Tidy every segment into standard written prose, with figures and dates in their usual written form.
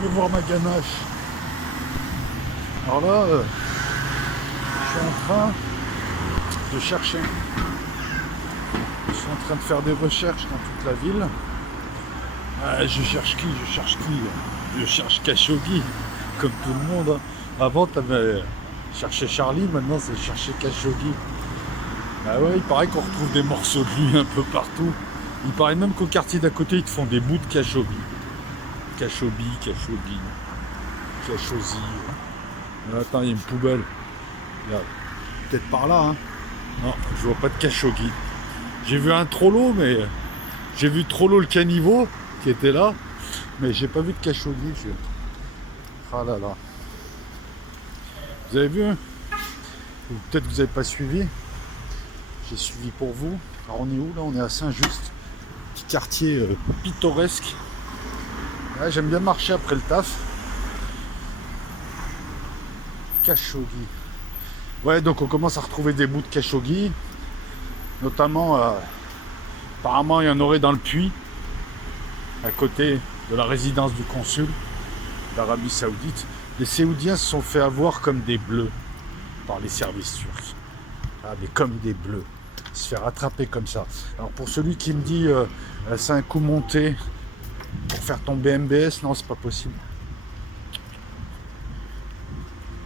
je vais voir ma ganache. Alors là, je suis en train de chercher. Je suis en train de faire des recherches dans toute la ville. Je cherche qui? Je cherche Khashoggi, comme tout le monde. Hein. Avant, tu avais cherché Charlie, maintenant c'est chercher Khashoggi. Ah ouais, il paraît qu'on retrouve des morceaux de lui un peu partout. Il paraît même qu'au quartier d'à côté, ils te font des bouts de Khashoggi. Khashoggi. Attends, il y a une poubelle. Regarde. Peut-être par là, hein. Non, je vois pas de Khashoggi. J'ai vu un Trollo, mais j'ai vu Trollo le caniveau qui était là, mais j'ai pas vu de Khashoggi. Ah là là. Vous avez vu, hein? Ou peut-être que vous n'avez pas suivi. J'ai suivi pour vous. Alors on est où là? On est à Saint-Just, petit quartier pittoresque. Ouais, j'aime bien marcher après le taf. Khashoggi. Ouais, donc on commence à retrouver des bouts de Khashoggi, notamment apparemment il y en aurait dans le puits à côté de la résidence du consul d'Arabie Saoudite. Les Saoudiens se sont fait avoir comme des bleus par les services turcs. Ah, mais comme des bleus. Se faire attraper comme ça. Alors pour celui qui me dit c'est un coup monté pour faire tomber MBS, non, c'est pas possible.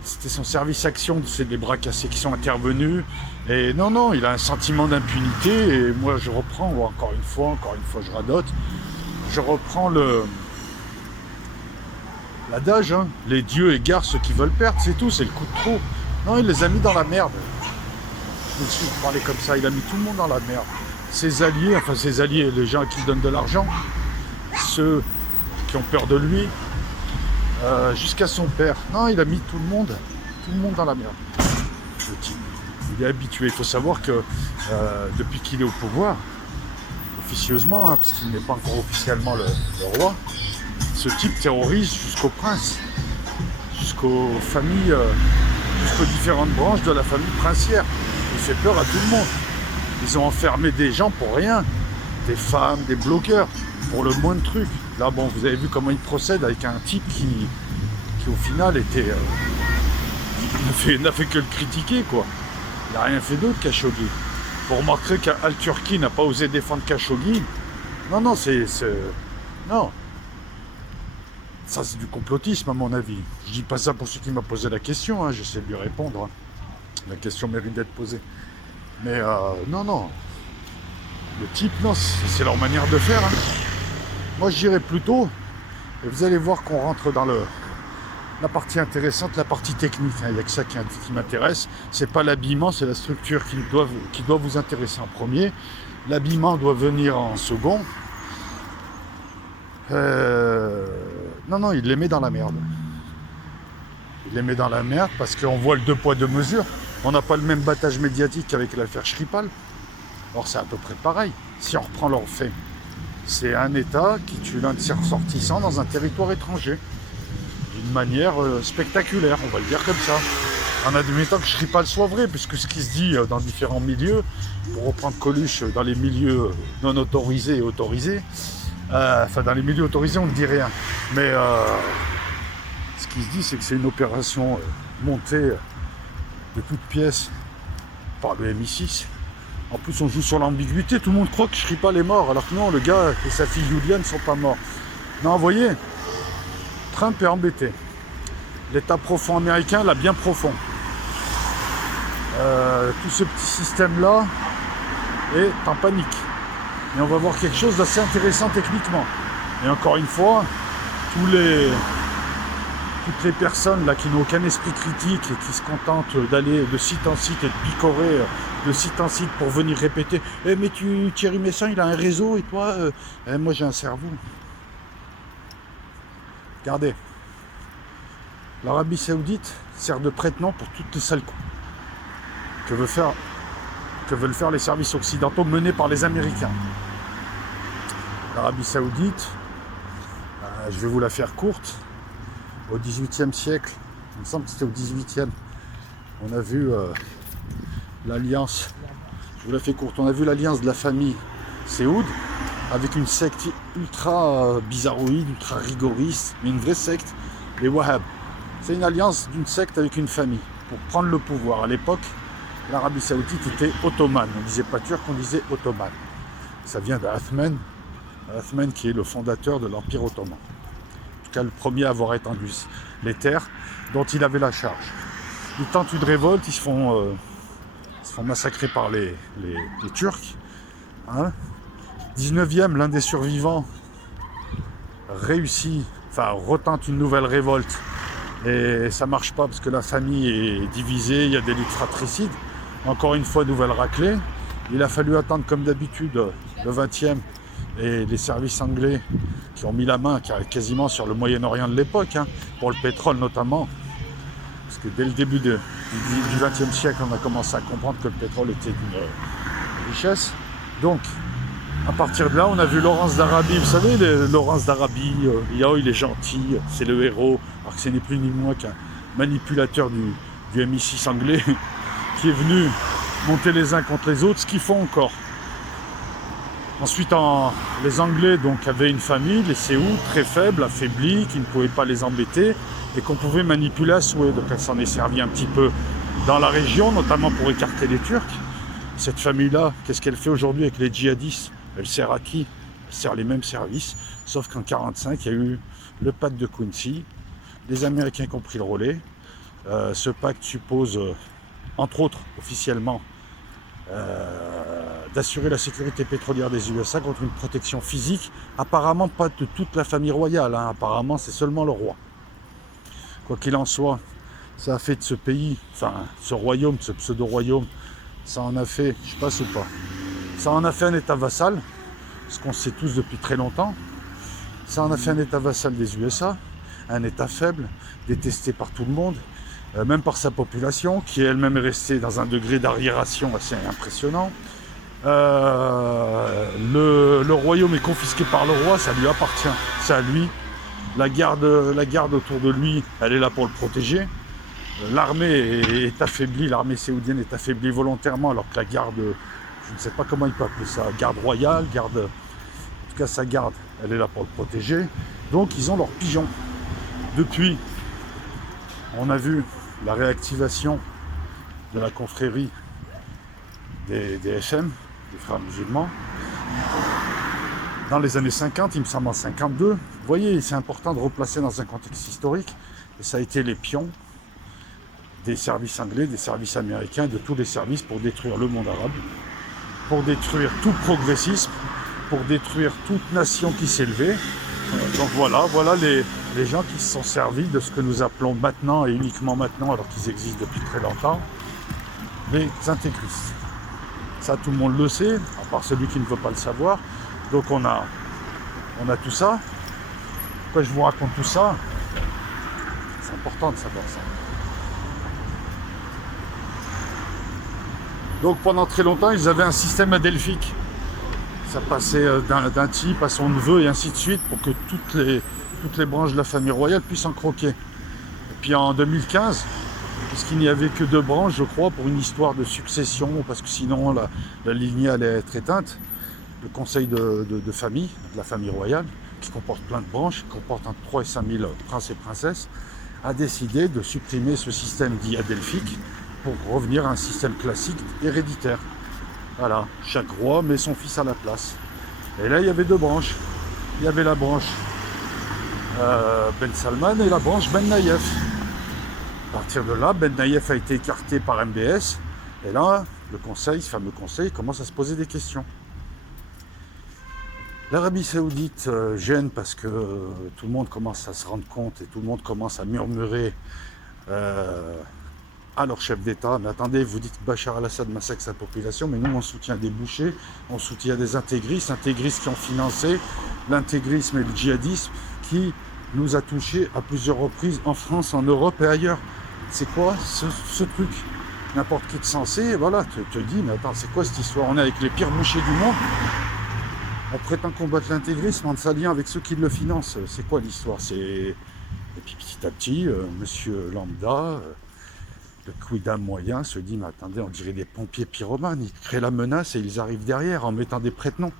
C'était son service action, c'est des bras cassés qui sont intervenus. Et non, il a un sentiment d'impunité. Et moi, je reprends, encore une fois, je radote. Je reprends l'adage, hein. Les dieux égarent ceux qui veulent perdre, c'est tout, c'est le coup de trop. Non, il les a mis dans la merde. Je me suis parlé comme ça, il a mis tout le monde dans la merde. Ses alliés, les gens qui donnent de l'argent, ceux qui ont peur de lui, jusqu'à son père. Non, il a mis tout le monde dans la merde. Le type, il est habitué. Il faut savoir que depuis qu'il est au pouvoir, officieusement, hein, parce qu'il n'est pas encore officiellement le roi, ce type terrorise jusqu'au prince, jusqu'aux familles, jusqu'aux différentes branches de la famille princière. Il fait peur à tout le monde. Ils ont enfermé des gens pour rien, des femmes, des blogueurs, pour le moins de trucs. Là, bon, vous avez vu comment il procède avec un type qui au final était, n'a fait que le critiquer, quoi. Il n'a rien fait d'autre, Khashoggi. Vous remarquerez qu'Al-Turki n'a pas osé défendre Khashoggi. Non, non, non. Ça, c'est du complotisme, à mon avis. Je dis pas ça pour ceux qui m'ont posé la question, hein. J'essaie de lui répondre. Hein. La question mérite d'être posée. Mais non. Le type, non, c'est leur manière de faire. Hein. Moi, je dirais plutôt, et vous allez voir qu'on rentre dans la partie intéressante, la partie technique. Hein. Il n'y a que ça qui m'intéresse. C'est pas l'habillement, c'est la structure qui doit vous intéresser en premier. L'habillement doit venir en second. Non, il les met dans la merde. Il les met dans la merde parce qu'on voit le deux poids deux mesures. On n'a pas le même battage médiatique qu'avec l'affaire Skripal. Alors c'est à peu près pareil. Si on reprend leurs faits, c'est un État qui tue l'un de ses ressortissants dans un territoire étranger. D'une manière spectaculaire, on va le dire comme ça. En admettant que Skripal soit vrai, puisque ce qui se dit dans différents milieux, pour reprendre Coluche, dans les milieux non autorisés et autorisés, dans les milieux autorisés, on ne dit rien. Mais ce qui se dit, c'est que c'est une opération montée de toutes pièces par le MI6. En plus, on joue sur l'ambiguïté. Tout le monde croit que Skripal est mort, alors que non, le gars et sa fille Julia ne sont pas morts. Non, vous voyez, Trump est embêté. L'État profond américain l'a bien profond. Tout ce petit système-là est en panique. Et on va voir quelque chose d'assez intéressant techniquement. Et encore une fois, toutes les personnes là qui n'ont aucun esprit critique et qui se contentent d'aller de site en site et de picorer de site en site pour venir répéter « mais Thierry Messin, il a un réseau et toi, moi j'ai un cerveau. » Regardez, l'Arabie Saoudite sert de prête-nom pour toutes les sales coups que veulent faire les services occidentaux menés par les Américains. L'Arabie Saoudite, je vais vous la faire courte, au XVIIIe siècle, il me semble que c'était au XVIIIe, on a vu l'alliance, je vous la fais courte, on a vu l'alliance de la famille Saoud avec une secte ultra bizarroïde, ultra rigoriste, mais une vraie secte, les Wahhab. C'est une alliance d'une secte avec une famille pour prendre le pouvoir. À l'époque, l'Arabie Saoudite était ottomane. On ne disait pas turc, on disait ottomane. Ça vient d'Othman, Othman qui est le fondateur de l'Empire ottoman. En tout cas, le premier à avoir étendu les terres dont il avait la charge. Ils tentent une révolte, ils se font massacrer par les Turcs. Hein. 19e, l'un des survivants retente une nouvelle révolte. Et ça marche pas parce que la famille est divisée, il y a des luttes fratricides. Encore une fois, nouvelle raclée. Il a fallu attendre comme d'habitude le 20e et les services anglais qui ont mis la main quasiment sur le Moyen-Orient de l'époque, hein, pour le pétrole notamment. Parce que dès le début du XXe siècle, on a commencé à comprendre que le pétrole était d'une richesse. Donc, à partir de là, on a vu Lawrence d'Arabie. Vous savez, Lawrence d'Arabie, il est gentil, c'est le héros, alors que ce n'est plus ni moins qu'un manipulateur du MI6 anglais qui est venu monter les uns contre les autres, ce qu'ils font encore. Ensuite, les Anglais donc, avaient une famille, les Séous, très faible, affaiblie, qui ne pouvaient pas les embêter et qu'on pouvait manipuler à souhait. Donc elle s'en est servie un petit peu dans la région, notamment pour écarter les Turcs. Cette famille-là, qu'est-ce qu'elle fait aujourd'hui avec les djihadistes? Elle sert à qui? Elle sert les mêmes services, sauf qu'en 1945, il y a eu le pacte de Quincy. Les Américains qui ont pris le relais. Ce pacte suppose, entre autres, officiellement, d'assurer la sécurité pétrolière des USA contre une protection physique, apparemment pas de toute la famille royale, hein. Apparemment c'est seulement le roi. Quoi qu'il en soit, ça a fait de ce pays, ce royaume, ce pseudo-royaume, ça en a fait, je passe ou pas, ça en a fait un état vassal, ce qu'on sait tous depuis très longtemps. Ça en a fait un état vassal des USA, un état faible, détesté par tout le monde, même par sa population, qui elle-même est restée dans un degré d'arriération assez impressionnant. Le royaume est confisqué par le roi, ça lui appartient, c'est à lui. La garde autour de lui, elle est là pour le protéger. L'armée est affaiblie, l'armée saoudienne est affaiblie volontairement, alors que la garde, je ne sais pas comment il peut appeler ça, garde royale, en tout cas sa garde, elle est là pour le protéger. Donc ils ont leurs pigeons. Depuis, on a vu la réactivation de la confrérie des FM, des frères musulmans. Dans les années 50, il me semble en 52, vous voyez, c'est important de replacer dans un contexte historique, et ça a été les pions des services anglais, des services américains, de tous les services pour détruire le monde arabe, pour détruire tout progressisme, pour détruire toute nation qui s'élevait. Donc voilà les gens qui se sont servis de ce que nous appelons maintenant, et uniquement maintenant, alors qu'ils existent depuis très longtemps, les intégristes. Ça, tout le monde le sait, à part celui qui ne veut pas le savoir. Donc on a tout ça. Pourquoi je vous raconte tout ça? C'est important de savoir ça. Donc pendant très longtemps, ils avaient un système adelphique. Ça passait d'un type à son neveu et ainsi de suite pour que toutes les branches de la famille royale puissent en croquer. Et puis en 2015, puisqu'il n'y avait que 2 branches, je crois, pour une histoire de succession, parce que sinon la lignée allait être éteinte, le conseil de famille, de la famille royale, qui comporte plein de branches, qui comporte entre 3 et 5 000 princes et princesses, a décidé de supprimer ce système dit adelphique pour revenir à un système classique héréditaire. Voilà, chaque roi met son fils à la place. Et là, il y avait 2 branches. Il y avait la branche Ben Salman et la branche Ben Naïef. À partir de là, Ben Naïef a été écarté par MBS. Et là, le conseil, ce fameux conseil, commence à se poser des questions. L'Arabie Saoudite gêne parce que tout le monde commence à se rendre compte et tout le monde commence à murmurer à leur chef d'État. Mais attendez, vous dites que Bachar al-Assad massacre sa population, mais nous on soutient des bouchers, on soutient des intégristes qui ont financé l'intégrisme et le djihadisme qui nous a touchés à plusieurs reprises en France, en Europe et ailleurs. C'est quoi ce truc? N'importe qui de sensé, voilà, te dit, mais attends, c'est quoi cette histoire? On est avec les pires bouchers du monde. On prétend combattre l'intégrisme en s'alliant avec ceux qui le financent. C'est quoi l'histoire? Et puis petit à petit, monsieur Lambda, le quidam moyen, se dit, mais attendez, on dirait des pompiers pyromanes. Ils créent la menace et ils arrivent derrière en mettant des prête-noms.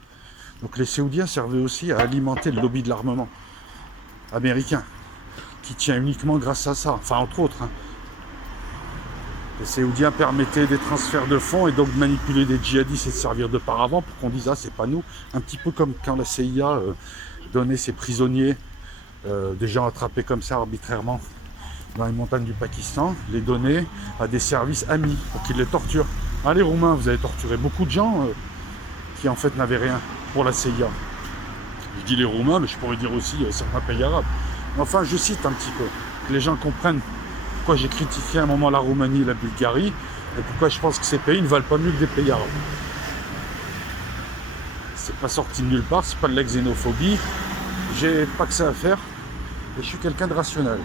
Donc les Saoudiens servaient aussi à alimenter le lobby de l'armement américain, qui tient uniquement grâce à ça, enfin entre autres. Hein. Les Saoudiens permettaient des transferts de fonds et donc de manipuler des djihadistes et de servir de paravent pour qu'on dise « Ah, c'est pas nous ». Un petit peu comme quand la CIA donnait ses prisonniers, des gens attrapés comme ça arbitrairement dans les montagnes du Pakistan, les donnait à des services amis pour qu'ils les torturent. Ah, les Roumains, vous avez torturé beaucoup de gens qui en fait n'avaient rien pour la CIA. Je dis les Roumains, mais je pourrais dire aussi certains pays arabes. Mais enfin, je cite un petit peu, que les gens comprennent pourquoi j'ai critiqué à un moment la Roumanie et la Bulgarie, et pourquoi je pense que ces pays ne valent pas mieux que des pays arabes. C'est pas sorti de nulle part, c'est pas de la xénophobie, j'ai pas que ça à faire, et je suis quelqu'un de rationnel.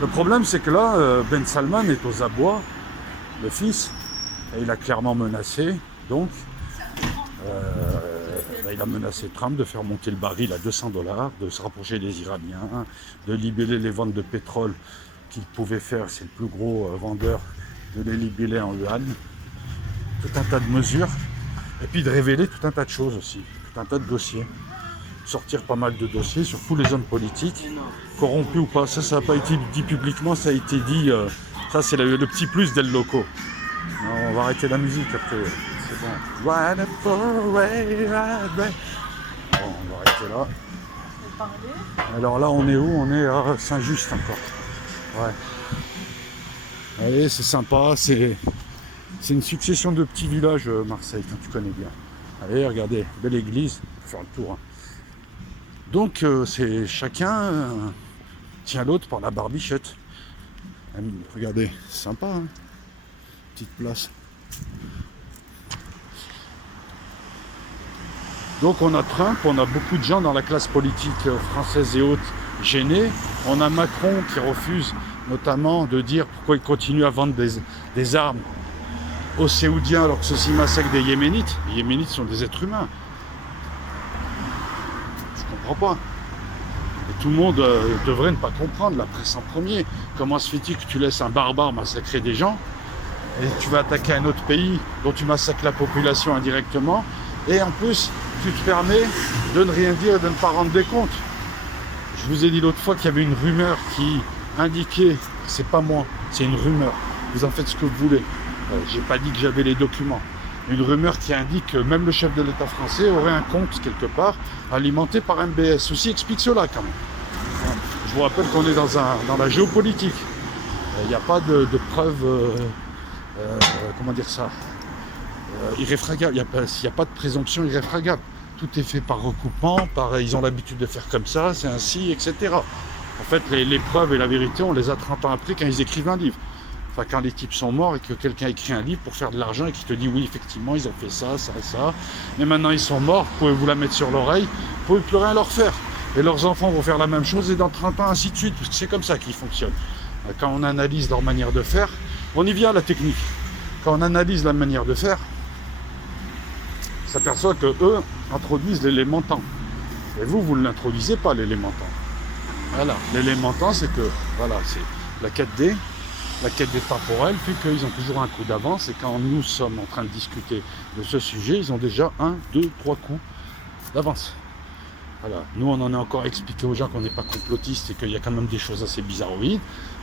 Le problème, c'est que là, Ben Salman est aux abois, le fils, et il a clairement menacé, donc, il a menacé Trump de faire monter le baril à $200, de se rapprocher des Iraniens, de libeller les ventes de pétrole qu'il pouvait faire, c'est le plus gros vendeur, de les libeller en yuan, tout un tas de mesures, et puis de révéler tout un tas de choses aussi, tout un tas de dossiers, sortir pas mal de dossiers sur tous les hommes politiques, corrompus ou pas, ça n'a pas été dit publiquement, ça a été dit, ça c'est le petit plus d'El Loco. On va arrêter la musique après, c'est bon. Bon, on va arrêter là. Alors là on est où? On est à Saint-Just encore. Ouais. Allez, c'est sympa, c'est une succession de petits villages, Marseille, quand tu connais bien. Allez, regardez, belle église, on va faire le tour. Hein. Donc, c'est chacun tient l'autre par la barbichette. Regardez, c'est sympa, hein. Petite place. Donc on a Trump, on a beaucoup de gens dans la classe politique française et haute gênés. On a Macron qui refuse notamment de dire pourquoi il continue à vendre des armes aux Saoudiens alors que ceux-ci massacrent des Yéménites. Les Yéménites sont des êtres humains. Je comprends pas. Et tout le monde devrait ne pas comprendre, la presse en premier. Comment se fait-il que tu laisses un barbare massacrer des gens et tu vas attaquer un autre pays dont tu massacres la population indirectement et en plus tu te permets de ne rien dire et de ne pas rendre des comptes. Je vous ai dit l'autre fois qu'il y avait une rumeur qui indiquait, c'est pas moi, c'est une rumeur, vous en faites ce que vous voulez, j'ai pas dit que j'avais les documents, une rumeur qui indique que même le chef de l'État français aurait un compte quelque part alimenté par MBS. Ceci explique cela quand même. Je vous rappelle qu'on est dans la géopolitique, il n'y a pas de preuves, comment dire ça, irréfragable, il n'y a pas de présomption irréfragable. Tout est fait par recoupement, ils ont l'habitude de faire comme ça, c'est ainsi, etc. En fait, les preuves et la vérité, on les a 30 ans après quand ils écrivent un livre. Enfin, quand les types sont morts et que quelqu'un écrit un livre pour faire de l'argent et qui te dit oui, effectivement, ils ont fait ça, ça et ça. Mais maintenant, ils sont morts, vous pouvez vous la mettre sur l'oreille, vous pouvez plus rien leur faire. Et leurs enfants vont faire la même chose et dans 30 ans, ainsi de suite, parce que c'est comme ça qu'ils fonctionnent. Quand on analyse leur manière de faire, on y vient à la technique. Quand on analyse la manière de faire, on s'aperçoit que eux introduisent l'élément temps. Et vous ne l'introduisez pas, l'élément temps. Voilà, l'élément temps, c'est que, voilà, c'est la 4D, la 4D temporelle, fait qu'ils ont toujours un coup d'avance, et quand nous sommes en train de discuter de ce sujet, ils ont déjà 1, 2, 3 coups d'avance. Voilà, nous on en a encore expliqué aux gens qu'on n'est pas complotistes et qu'il y a quand même des choses assez bizarroïdes.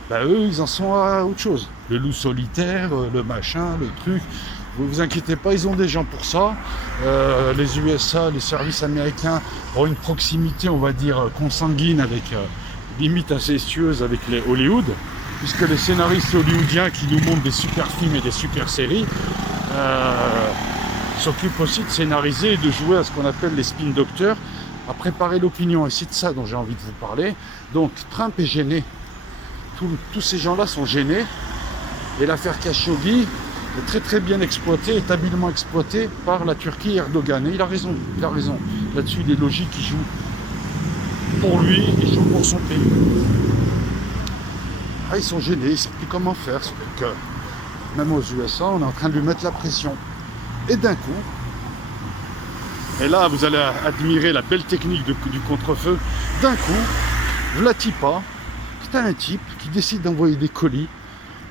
Ben, eux, ils en sont à autre chose. Le loup solitaire, le machin, le truc. Vous inquiétez pas, ils ont des gens pour ça. Les USA, les services américains ont une proximité, on va dire, consanguine avec, limite incestueuse avec les Hollywood, puisque les scénaristes hollywoodiens qui nous montrent des super films et des super séries s'occupent aussi de scénariser et de jouer à ce qu'on appelle les spin doctors, à préparer l'opinion. Et c'est de ça dont j'ai envie de vous parler. Donc Trump est gêné. Tous ces gens-là sont gênés. Et l'affaire Khashoggi est très très bien exploitée, est habilement exploitée par la Turquie et Erdogan. Et il a raison. Là-dessus, il est logique, il joue pour lui, il joue pour son pays. Ah, ils sont gênés, ils ne savent plus comment faire. Surtout que même aux USA, on est en train de lui mettre la pression. Et d'un coup, et là vous allez admirer la belle technique du contre-feu, d'un coup, Vlatipa, c'est un type qui décide d'envoyer des colis,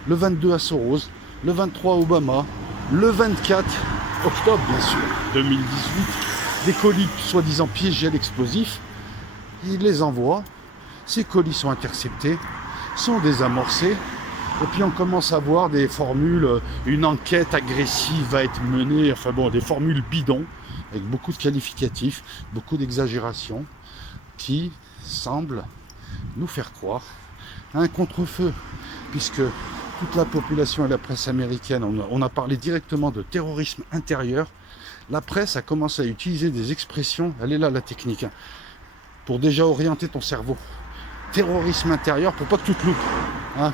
le 22 à Soros, le 23 à Obama, le 24 octobre bien sûr 2018 des colis soi-disant piégés à l'explosif, ils les envoient, ces colis sont interceptés, sont désamorcés, et puis on commence à voir des formules, une enquête agressive va être menée, enfin bon, des formules bidons, avec beaucoup de qualificatifs, beaucoup d'exagérations, qui semblent nous faire croire à un contre-feu, puisque toute la population et la presse américaine, on a parlé directement de terrorisme intérieur. La presse a commencé à utiliser des expressions, elle est là la technique, hein, pour déjà orienter ton cerveau. Terrorisme intérieur, pour pas que tu te loupes. Hein,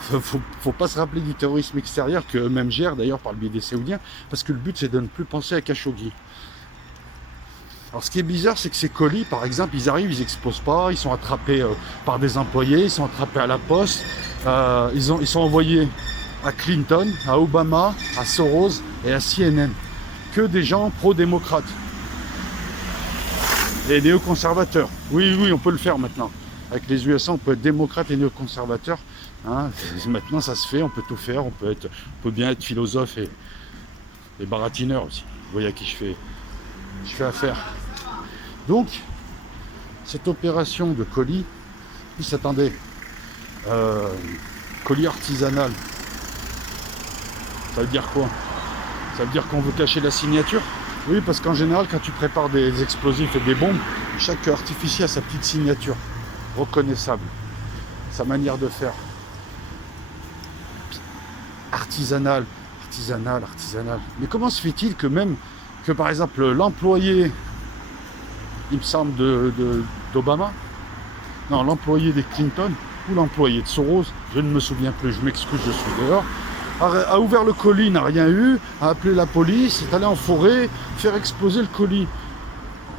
faut pas se rappeler du terrorisme extérieur qu'eux-mêmes gèrent d'ailleurs par le biais des Saoudiens, parce que le but c'est de ne plus penser à Khashoggi. Alors ce qui est bizarre, c'est que ces colis, par exemple, ils arrivent, ils explosent pas, ils sont attrapés par des employés, ils sont attrapés à la poste, ils sont envoyés à Clinton, à Obama, à Soros et à CNN. Que des gens pro-démocrates. Et néoconservateurs. Oui, on peut le faire maintenant. Avec les USA, on peut être démocrate et néoconservateur. Hein, maintenant, ça se fait, on peut tout faire. On peut bien être philosophe et baratineur aussi. Vous voyez à qui je fais affaire. Donc, cette opération de colis, ils s'attendaient. Colis artisanal. Ça veut dire quoi? Ça veut dire qu'on veut cacher la signature? Oui, parce qu'en général, quand tu prépares des explosifs et des bombes, chaque artificier a sa petite signature, reconnaissable, sa manière de faire. Artisanal. Mais comment se fait-il que par exemple, l'employé, il me semble, d'Obama, non, l'employé des Clinton, ou l'employé de Soros, je ne me souviens plus, je m'excuse, je suis dehors, a ouvert le colis, n'a rien eu, a appelé la police, est allé en forêt, faire exploser le colis.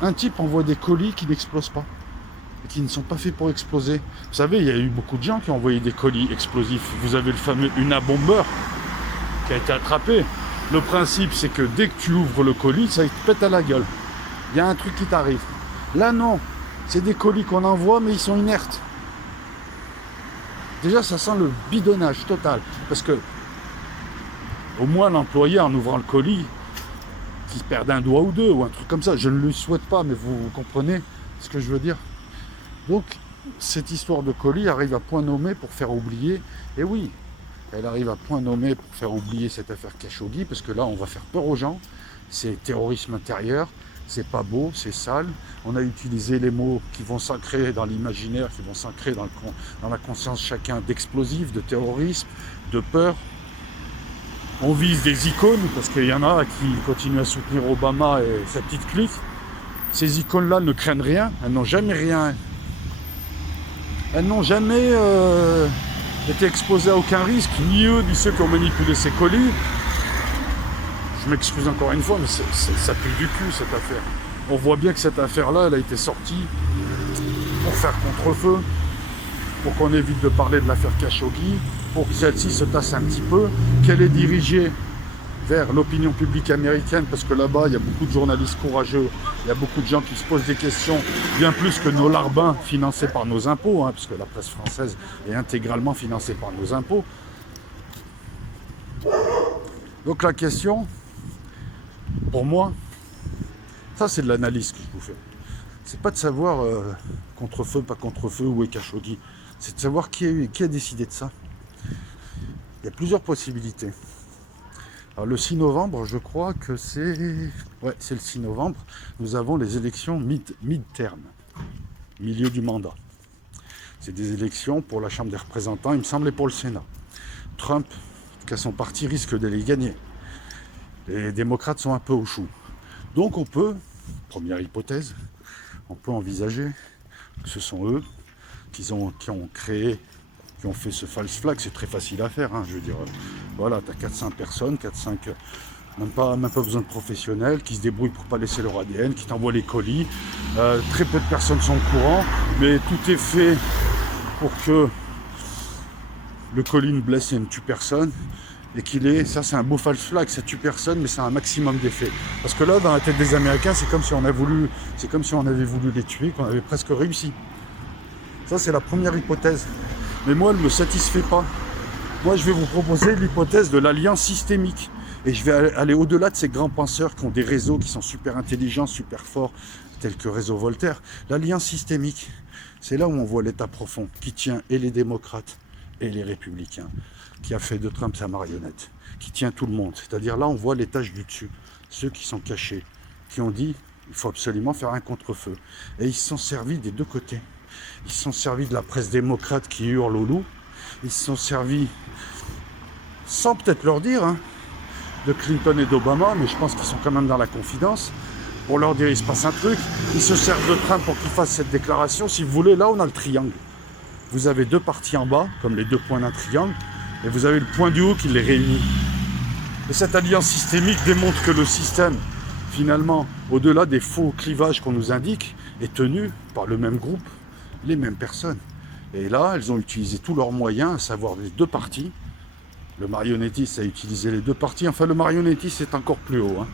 Un type envoie des colis qui n'explosent pas, et qui ne sont pas faits pour exploser. Vous savez, il y a eu beaucoup de gens qui ont envoyé des colis explosifs. Vous avez le fameux Unabomber qui a été attrapé. Le principe, c'est que dès que tu ouvres le colis, ça te pète à la gueule. Il y a un truc qui t'arrive. Là, non. C'est des colis qu'on envoie, mais ils sont inertes. Déjà, ça sent le bidonnage total. Parce que, au moins, l'employé, en ouvrant le colis, qui perde un doigt ou deux, ou un truc comme ça. Je ne le souhaite pas, mais vous comprenez ce que je veux dire. Donc, cette histoire de colis arrive à point nommé pour faire oublier. Et oui, elle arrive à point nommé pour faire oublier cette affaire Khashoggi, parce que là, on va faire peur aux gens. C'est terrorisme intérieur. C'est pas beau, c'est sale. On a utilisé les mots qui vont s'ancrer dans l'imaginaire, qui vont s'ancrer dans la conscience chacun d'explosif, de terrorisme, de peur. On vise des icônes, parce qu'il y en a qui continuent à soutenir Obama et sa petite clique. Ces icônes-là ne craignent rien, elles n'ont jamais rien. Elles n'ont jamais été exposées à aucun risque, ni eux, ni ceux qui ont manipulé ces colis. Je m'excuse encore une fois, mais ça pue du cul cette affaire. On voit bien que cette affaire-là, elle a été sortie pour faire contre-feu, pour qu'on évite de parler de l'affaire Khashoggi, pour que celle-ci se tasse un petit peu, qu'elle est dirigée vers l'opinion publique américaine, parce que là-bas, il y a beaucoup de journalistes courageux, il y a beaucoup de gens qui se posent des questions, bien plus que nos larbins financés par nos impôts, hein, parce que la presse française est intégralement financée par nos impôts. Donc la question, pour moi, ça c'est de l'analyse que je vous fais. C'est pas de savoir contre-feu, pas contre-feu, où est Khashoggi. C'est de savoir qui a décidé de ça. Il y a plusieurs possibilités. Alors le 6 novembre, je crois que c'est... Ouais, c'est le 6 novembre. Nous avons les élections mid-term, milieu du mandat. C'est des élections pour la Chambre des représentants, il me semble, et pour le Sénat. Trump, en tout cas son parti, risque de les gagner. Les démocrates sont un peu au chou. Donc on peut, première hypothèse, on peut envisager que ce sont eux qui ont créé, qui ont fait ce false flag. C'est très facile à faire, hein, je veux dire. Voilà, tu as 400 personnes, 4-5, même pas besoin de professionnels, qui se débrouillent pour pas laisser leur ADN, qui t'envoient les colis. Très peu de personnes sont au courant, mais tout est fait pour que le colis ne blesse et ne tue personne. Et ça c'est un beau false flag, ça tue personne, mais ça a un maximum d'effet. Parce que là, dans la tête des Américains, c'est comme si on avait voulu les tuer, qu'on avait presque réussi. Ça, c'est la première hypothèse. Mais moi, elle ne me satisfait pas. Moi, je vais vous proposer l'hypothèse de l'alliance systémique. Et je vais aller au-delà de ces grands penseurs qui ont des réseaux qui sont super intelligents, super forts, tels que Réseau Voltaire. L'alliance systémique, c'est là où on voit l'état profond qui tient et les démocrates et les républicains, qui a fait de Trump sa marionnette, qui tient tout le monde. C'est-à-dire là, on voit l'étage du dessus, ceux qui sont cachés, qui ont dit il faut absolument faire un contre-feu. Et ils se sont servis des deux côtés. Ils se sont servis de la presse démocrate qui hurle au loup. Ils se sont servis, sans peut-être leur dire, hein, de Clinton et d'Obama, mais je pense qu'ils sont quand même dans la confidence, pour leur dire il se passe un truc. Ils se servent de Trump pour qu'il fasse cette déclaration. Si vous voulez, là on a le triangle. Vous avez deux parties en bas, comme les deux points d'un triangle, et vous avez le point du haut qui les réunit. Et cette alliance systémique démontre que le système, finalement, au-delà des faux clivages qu'on nous indique, est tenu par le même groupe, les mêmes personnes. Et là, elles ont utilisé tous leurs moyens, à savoir les deux parties. Le marionnettiste a utilisé les deux parties. Enfin, le marionnettiste est encore plus haut. Hein.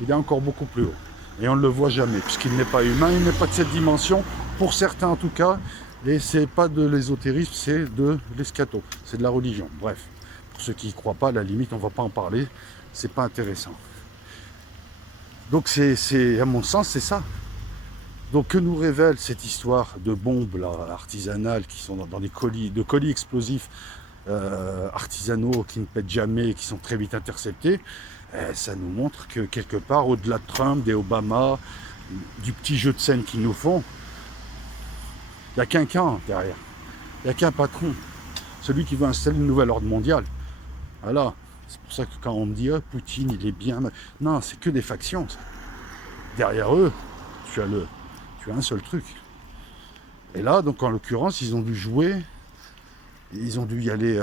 Il est encore beaucoup plus haut. Et on ne le voit jamais, puisqu'il n'est pas humain, il n'est pas de cette dimension, pour certains en tout cas. Et c'est pas de l'ésotérisme, c'est de l'escato, c'est de la religion. Bref, pour ceux qui n'y croient pas, à la limite, on ne va pas en parler. C'est pas intéressant. Donc, à mon sens, c'est ça. Donc, que nous révèle cette histoire de bombes là, artisanales qui sont dans des colis explosifs artisanaux qui ne pètent jamais et qui sont très vite interceptés, ça nous montre que quelque part, au-delà de Trump, des Obama, du petit jeu de scène qu'ils nous font, il n'y a qu'un camp derrière. Il n'y a qu'un patron. Celui qui veut installer une nouvelle ordre mondiale. Voilà. C'est pour ça que quand on me dit Poutine, il est bien. Non, c'est que des factions. Ça. Derrière eux, tu as un seul truc. Et là, donc en l'occurrence, ils ont dû jouer. Ils ont dû y aller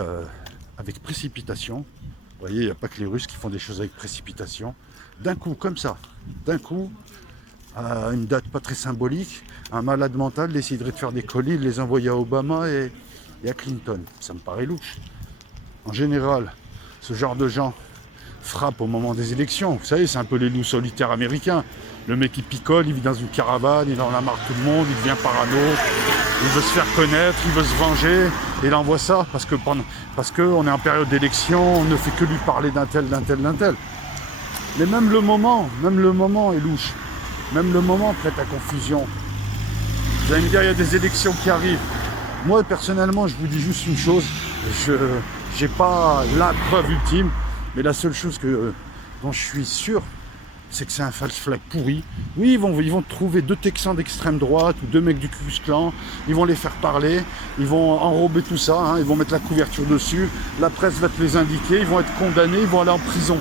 avec précipitation. Vous voyez, il n'y a pas que les Russes qui font des choses avec précipitation. D'un coup, comme ça. D'un coup, à une date pas très symbolique, un malade mental déciderait de faire des colis, de les envoyer à Obama et à Clinton. Ça me paraît louche. En général, ce genre de gens frappent au moment des élections. Vous savez, c'est un peu les loups solitaires américains. Le mec qui picole, il vit dans une caravane, il en a marre de tout le monde, il devient parano, il veut se faire connaître, il veut se venger, et il envoie ça parce qu'on est en période d'élection, on ne fait que lui parler d'un tel. Mais même le moment est louche. Même le moment prête à confusion. Vous allez me dire, il y a des élections qui arrivent. Moi, personnellement, je vous dis juste une chose. Je n'ai pas la preuve ultime, mais la seule chose dont je suis sûr, c'est que c'est un false flag pourri. Oui, ils vont trouver deux Texans d'extrême droite ou deux mecs du Ku Klux Klan. Ils vont les faire parler. Ils vont enrober tout ça. Hein, ils vont mettre la couverture dessus. La presse va te les indiquer. Ils vont être condamnés. Ils vont aller en prison.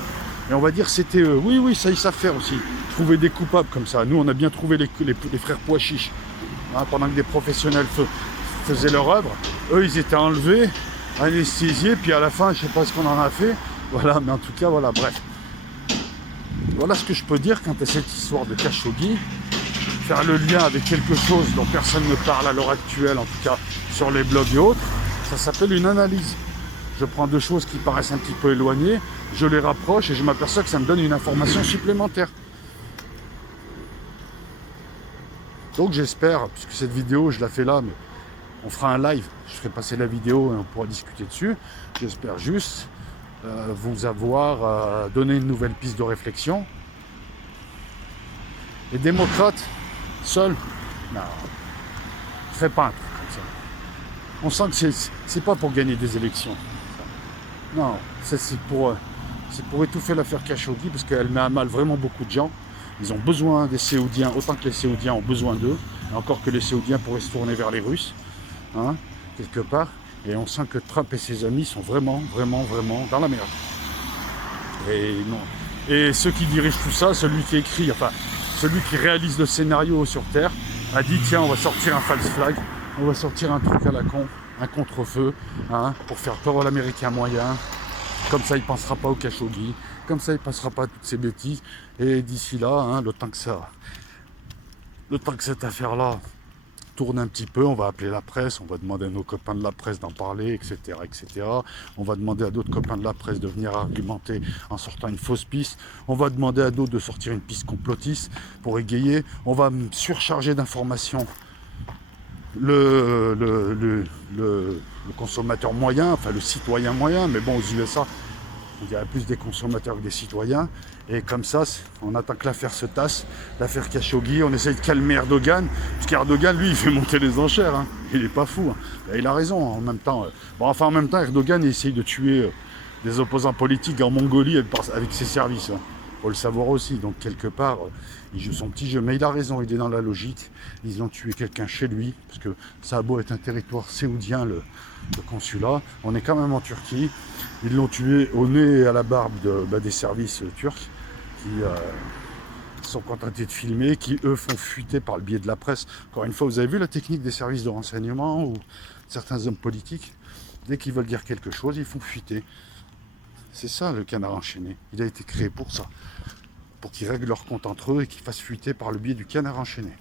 Et on va dire c'était eux. Oui, ça ils savent faire aussi. Trouver des coupables comme ça. Nous, on a bien trouvé les frères Pois Chiches. Hein, pendant que des professionnels faisaient leur œuvre. Eux, ils étaient enlevés, anesthésiés. Puis à la fin, je ne sais pas ce qu'on en a fait. Voilà, mais en tout cas, voilà, bref. Voilà ce que je peux dire quant à cette histoire de Khashoggi. Faire le lien avec quelque chose dont personne ne parle à l'heure actuelle, en tout cas sur les blogs et autres, ça s'appelle une analyse. Je prends deux choses qui paraissent un petit peu éloignées, je les rapproche et je m'aperçois que ça me donne une information supplémentaire. Donc j'espère, puisque cette vidéo je la fais là, mais on fera un live, je ferai passer la vidéo et on pourra discuter dessus. J'espère juste vous avoir donné une nouvelle piste de réflexion. Les démocrates, seuls, non, ne feraient pas un truc comme ça. On sent que c'est pas pour gagner des élections. Non, c'est pour étouffer l'affaire Khashoggi, parce qu'elle met à mal vraiment beaucoup de gens. Ils ont besoin des Séoudiens, autant que les Séoudiens ont besoin d'eux. Et encore que les Séoudiens pourraient se tourner vers les Russes, hein, quelque part. Et on sent que Trump et ses amis sont vraiment dans la merde. Et non. Et ceux qui dirigent tout ça, celui qui écrit, enfin, celui qui réalise le scénario sur Terre, a dit tiens, on va sortir un false flag, on va sortir un truc à la con, un contre-feu, hein, pour faire peur à l'Américain moyen. Comme ça, il ne pensera pas au Khashoggi, comme ça, il ne pensera pas à toutes ces bêtises. Et d'ici là, hein, le temps que cette affaire-là tourne un petit peu, on va appeler la presse, on va demander à nos copains de la presse d'en parler, etc., etc. On va demander à d'autres copains de la presse de venir argumenter en sortant une fausse piste. On va demander à d'autres de sortir une piste complotiste pour égayer. On va surcharger d'informations le consommateur moyen, enfin le citoyen moyen, mais bon, aux USA, Il y a plus des consommateurs que des citoyens. Et comme ça, on attend que l'affaire se tasse, l'affaire Khashoggi, on essaye de calmer Erdogan. Parce qu'Erdogan, lui, il fait monter les enchères. Hein. Il n'est pas fou. Hein. Et il a raison en même temps. En même temps, Erdogan il essaye de tuer des opposants politiques en Mongolie avec ses services. Hein. Faut le savoir aussi. Donc quelque part, il joue son petit jeu. Mais il a raison, il est dans la logique. Ils ont tué quelqu'un chez lui. Parce que Sabo est un territoire saoudien, le consulat. On est quand même en Turquie. Ils l'ont tué au nez et à la barbe des services turcs qui sont contentés de filmer, qui eux font fuiter par le biais de la presse. Encore une fois, vous avez vu la technique des services de renseignement ou certains hommes politiques, dès qu'ils veulent dire quelque chose, ils font fuiter. C'est ça le canard enchaîné. Il a été créé pour ça, pour qu'ils règlent leur compte entre eux et qu'ils fassent fuiter par le biais du canard enchaîné.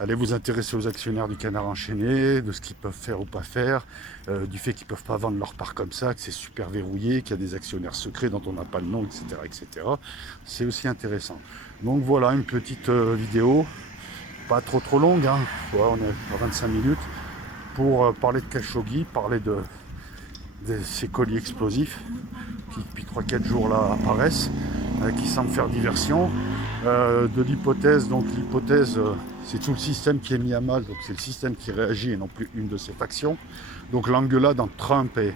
Allez vous intéresser aux actionnaires du canard enchaîné, de ce qu'ils peuvent faire ou pas faire, du fait qu'ils ne peuvent pas vendre leur part comme ça, que c'est super verrouillé, qu'il y a des actionnaires secrets dont on n'a pas le nom, etc. etc. C'est aussi intéressant. Donc voilà, une petite vidéo, pas trop longue, hein. Ouais, on est à 25 minutes, pour parler de Khashoggi, parler de ces colis explosifs qui depuis 3-4 jours là apparaissent, qui semblent faire diversion. De l'hypothèse, donc l'hypothèse c'est tout le système qui est mis à mal, donc c'est le système qui réagit et non plus une de ses factions. Donc dans Trump et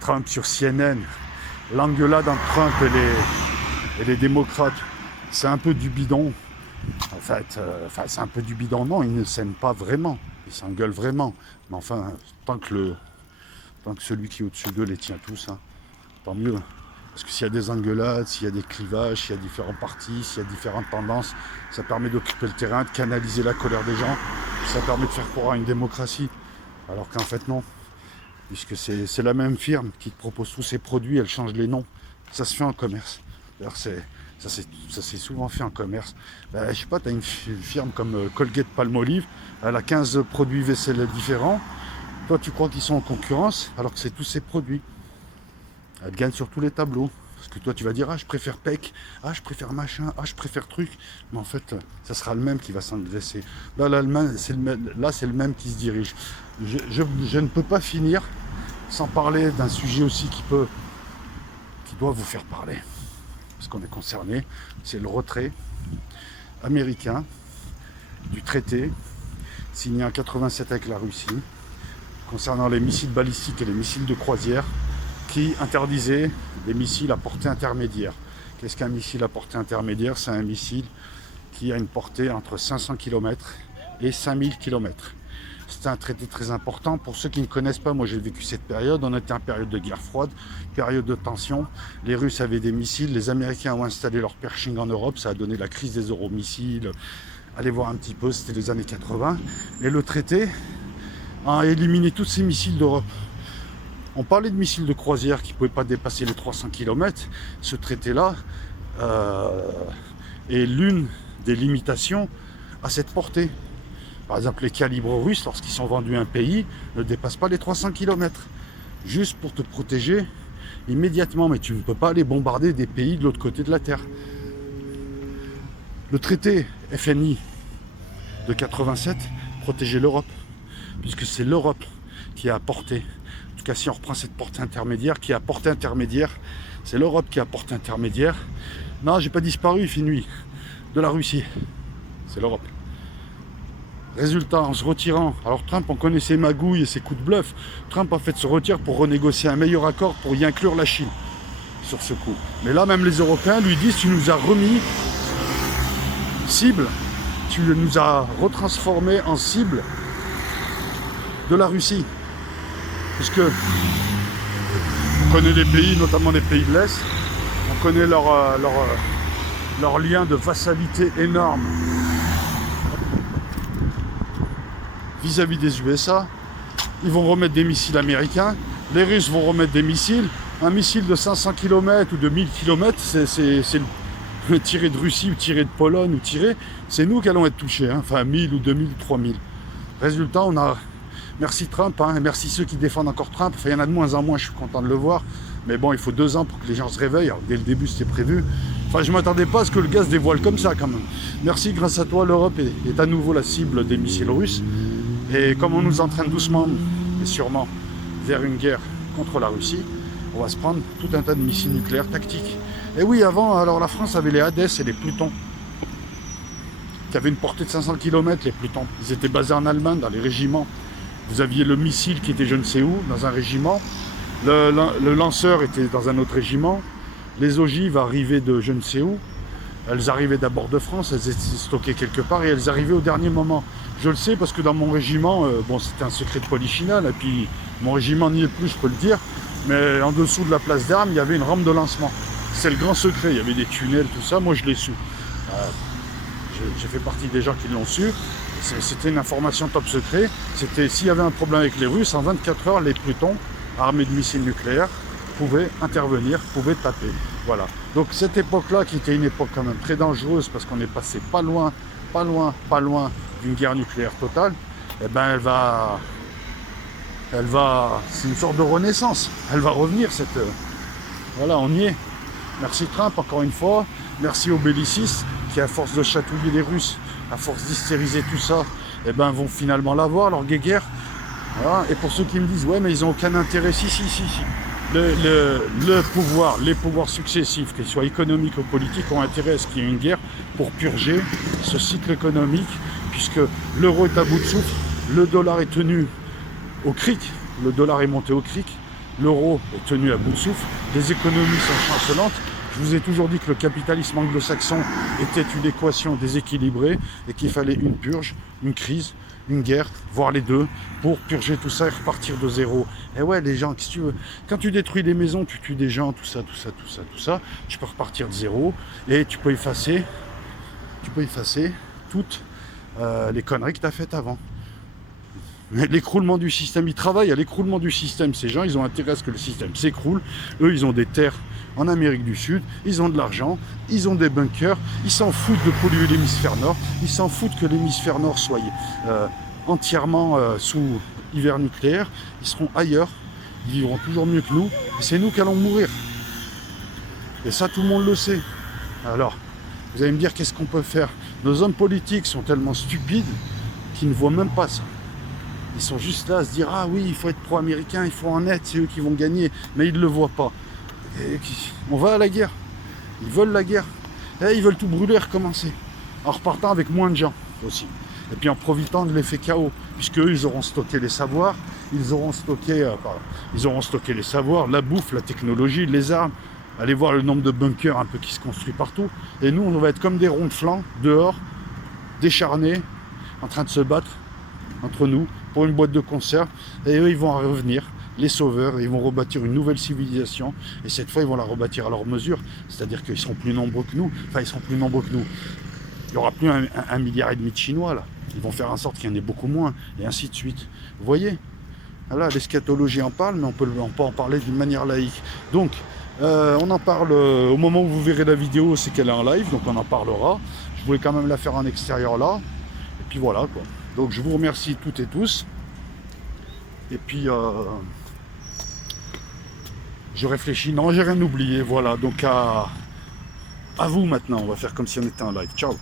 Trump sur CNN, l'engueulade entre Trump et les démocrates, c'est un peu du bidon. En fait, c'est un peu du bidon, non, ils ne s'aiment pas vraiment, ils s'engueulent vraiment. Mais enfin, tant que celui qui est au-dessus d'eux les tient tous, hein, tant mieux. Parce que s'il y a des engueulades, s'il y a des clivages, s'il y a différents partis, s'il y a différentes tendances, ça permet d'occuper le terrain, de canaliser la colère des gens, ça permet de faire croire à une démocratie. Alors qu'en fait non, puisque c'est la même firme qui te propose tous ses produits, elle change les noms. Ça se fait en commerce. D'ailleurs, ça s'est souvent fait en commerce. Je sais pas, tu as une firme comme Colgate-Palmolive, elle a 15 produits vaisselle différents. Toi, tu crois qu'ils sont en concurrence, alors que c'est tous ses produits. Elle gagne sur tous les tableaux. Parce que toi, tu vas dire, je préfère PEC, je préfère machin, je préfère truc. Mais en fait, ça sera le même qui va s'engraisser. Là, c'est le même qui se dirige. Je ne peux pas finir sans parler d'un sujet aussi qui doit vous faire parler. Parce qu'on est concerné. C'est le retrait américain du traité signé en 87 avec la Russie concernant les missiles balistiques et les missiles de croisière, qui interdisait des missiles à portée intermédiaire. Qu'est-ce qu'un missile à portée intermédiaire? C'est un missile qui a une portée entre 500 km et 5000 km. C'est un traité très important. Pour ceux qui ne connaissent pas, moi j'ai vécu cette période, on était en période de guerre froide, période de tension. Les Russes avaient des missiles, les Américains ont installé leur Pershing en Europe, ça a donné la crise des euromissiles. Allez voir un petit peu, c'était les années 80. Et le traité a éliminé tous ces missiles d'Europe. On parlait de missiles de croisière qui ne pouvaient pas dépasser les 300 km. Ce traité-là est l'une des limitations à cette portée. Par exemple, les calibres russes, lorsqu'ils sont vendus à un pays, ne dépassent pas les 300 km. Juste pour te protéger immédiatement. Mais tu ne peux pas aller bombarder des pays de l'autre côté de la Terre. Le traité FNI de 87 protégeait l'Europe. Puisque c'est l'Europe qui a apporté. En tout cas, si on reprend cette portée intermédiaire, qui a portée intermédiaire, c'est l'Europe qui a portée intermédiaire. Non, j'ai pas disparu, Finui, de la Russie. C'est l'Europe. Résultat, en se retirant, alors Trump, on connaît ses magouilles et ses coups de bluff. Trump, en fait, se retire pour renégocier un meilleur accord pour y inclure la Chine sur ce coup. Mais là, même les Européens lui disent, tu nous as remis cible, tu nous as retransformé en cible de la Russie. Puisque on connaît des pays, notamment des pays de l'Est, on connaît leur lien de vassalité énorme vis-à-vis des USA. Ils vont remettre des missiles américains, les Russes vont remettre des missiles. Un missile de 500 km ou de 1000 km, c'est tiré de Russie ou tiré de Pologne ou tiré, c'est nous qui allons être touchés, hein. Enfin 1000 ou 2000 ou 3000. Résultat, on a... Merci Trump, hein, et merci ceux qui défendent encore Trump. Enfin, il y en a de moins en moins, je suis content de le voir. Mais bon, il faut 2 ans pour que les gens se réveillent. Alors, dès le début, c'était prévu. Enfin, je ne m'attendais pas à ce que le gaz se dévoile comme ça, quand même. Merci, grâce à toi, l'Europe est à nouveau la cible des missiles russes. Et comme on nous entraîne doucement, mais sûrement, vers une guerre contre la Russie, on va se prendre tout un tas de missiles nucléaires tactiques. Et oui, avant, alors la France avait les Hadès et les Plutons, qui avaient une portée de 500 km, les Plutons. Ils étaient basés en Allemagne, dans les régiments. Vous aviez le missile qui était je ne sais où, dans un régiment. Le lanceur était dans un autre régiment. Les ogives arrivaient de je ne sais où. Elles arrivaient d'abord de France, elles étaient stockées quelque part et elles arrivaient au dernier moment. Je le sais parce que dans mon régiment, bon c'était un secret de polichinelle, et puis mon régiment n'y est plus, je peux le dire, mais en dessous de la place d'armes, il y avait une rampe de lancement. C'est le grand secret, il y avait des tunnels, tout ça, moi je l'ai su. J'ai fait partie des gens qui l'ont su. C'était une information top secret. C'était s'il y avait un problème avec les Russes, en 24 heures, les Plutons, armés de missiles nucléaires, pouvaient intervenir, pouvaient taper. Voilà. Donc cette époque-là, qui était une époque quand même très dangereuse, parce qu'on est passé pas loin d'une guerre nucléaire totale, eh ben c'est une sorte de renaissance. Elle va revenir, voilà, on y est. Merci Trump, encore une fois. Merci aux bellicistes, qui à force de chatouiller les Russes, à force d'hystériser tout ça, eh ben vont finalement l'avoir, leur guéguerre. Voilà. Et pour ceux qui me disent, ouais, mais ils n'ont aucun intérêt, si. Le pouvoir, les pouvoirs successifs, qu'ils soient économiques ou politiques, ont intérêt à ce qu'il y ait une guerre pour purger ce cycle économique, puisque l'euro est à bout de souffle, le dollar est tenu au cric, le dollar est monté au cric, l'euro est tenu à bout de souffle, les économies sont chancelantes. Je vous ai toujours dit que le capitalisme anglo-saxon était une équation déséquilibrée et qu'il fallait une purge, une crise, une guerre, voire les deux, pour purger tout ça et repartir de zéro. Et ouais, les gens, qu'est-ce que tu veux? Quand tu détruis des maisons, tu tues des gens, tout ça, tu peux repartir de zéro et tu peux effacer toutes les conneries que tu as faites avant. L'écroulement du système, ils travaillent à l'écroulement du système. Ces gens, ils ont intérêt à ce que le système s'écroule. Eux, ils ont des terres en Amérique du Sud, ils ont de l'argent, ils ont des bunkers, ils s'en foutent de polluer l'hémisphère nord, ils s'en foutent que l'hémisphère nord soit entièrement sous hiver nucléaire. Ils seront ailleurs, ils vivront toujours mieux que nous, et c'est nous qui allons mourir. Et ça, tout le monde le sait. Alors, vous allez me dire, qu'est-ce qu'on peut faire? Nos hommes politiques sont tellement stupides qu'ils ne voient même pas ça. Ils sont juste là à se dire, ah oui, il faut être pro-américain, il faut en être, c'est eux qui vont gagner. Mais ils ne le voient pas. Et on va à la guerre. Ils veulent la guerre. Et ils veulent tout brûler et recommencer. En repartant avec moins de gens aussi. Et puis en profitant de l'effet chaos. Puisque eux, ils auront stocké les savoirs. Ils auront stocké les savoirs, la bouffe, la technologie, les armes. Allez voir le nombre de bunkers un peu qui se construit partout. Et nous, on va être comme des ronds de flanc, dehors, décharnés, en train de se battre entre nous pour une boîte de conserve. Et eux, ils vont revenir, les sauveurs, ils vont rebâtir une nouvelle civilisation. Et cette fois, ils vont la rebâtir à leur mesure. C'est-à-dire qu'ils seront plus nombreux que nous. Enfin, ils seront plus nombreux que nous. Il n'y aura plus 1,5 milliard de Chinois, là. Ils vont faire en sorte qu'il y en ait beaucoup moins. Et ainsi de suite. Vous voyez? Voilà, l'eschatologie en parle, mais on peut en parler d'une manière laïque. Donc, on en parle au moment où vous verrez la vidéo, c'est qu'elle est en live, donc on en parlera. Je voulais quand même la faire en extérieur là. Et puis voilà, quoi. Donc je vous remercie toutes et tous. Et puis je réfléchis. Non, j'ai rien oublié. Voilà, donc à vous maintenant. On va faire comme si on était en live. Ciao.